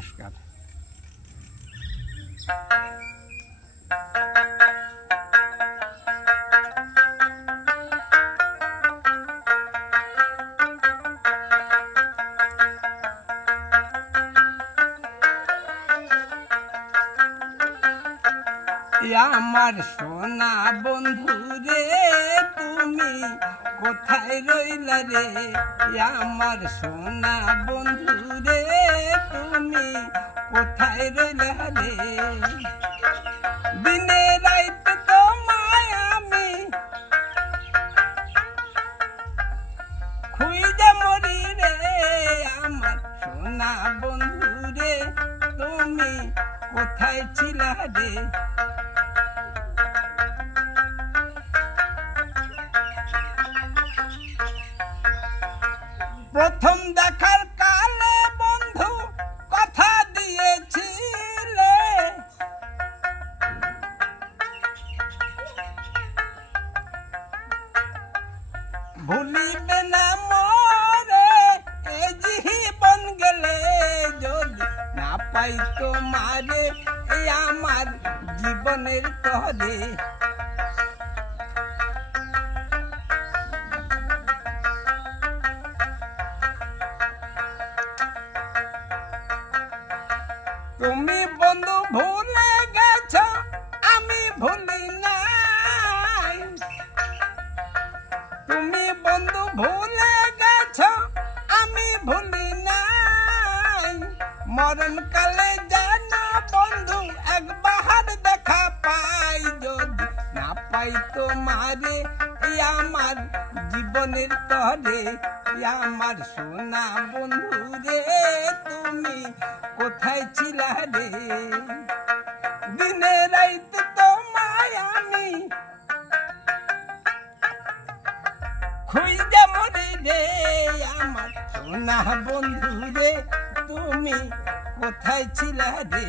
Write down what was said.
নমস্কার। আমার সোনা বন্ধু রে তুমি কোথায় রইলা রে, আমার সোনা বন্ধু রে তুমি কোথায় রইলা রে। দিনে রাইতে তোমায় আমি খুঁজে মরি রে, আমার সোনা বন্ধু রে তুমি কোথায় ছিলা রে। প্রথম দেখার কালে বন্ধু কথা দিয়েছিলে, ভুলিবে না মোরে এ জীবন গেলে, যদি না পাই তোমারে এই আমার জীবনের তরে। তুমি বন্ধু ভুলে গেছ আমি ভুলি নাই, তুমি বন্ধু ভুলে গেছ আমি ভুলি নাই। মরণ কালে যেন বন্ধু একবার দেখা পাই, যদি না পাই তোমারে এই আমার জীবনের তরে। আমার সোনা বন্ধু রে তুমি কোথায় ছিলা রে, দিনে রাইতে তোমায় আমি খুঁজে মরি রে, আমার সোনা বন্ধু রে তুমি কোথায় ছিলা রে।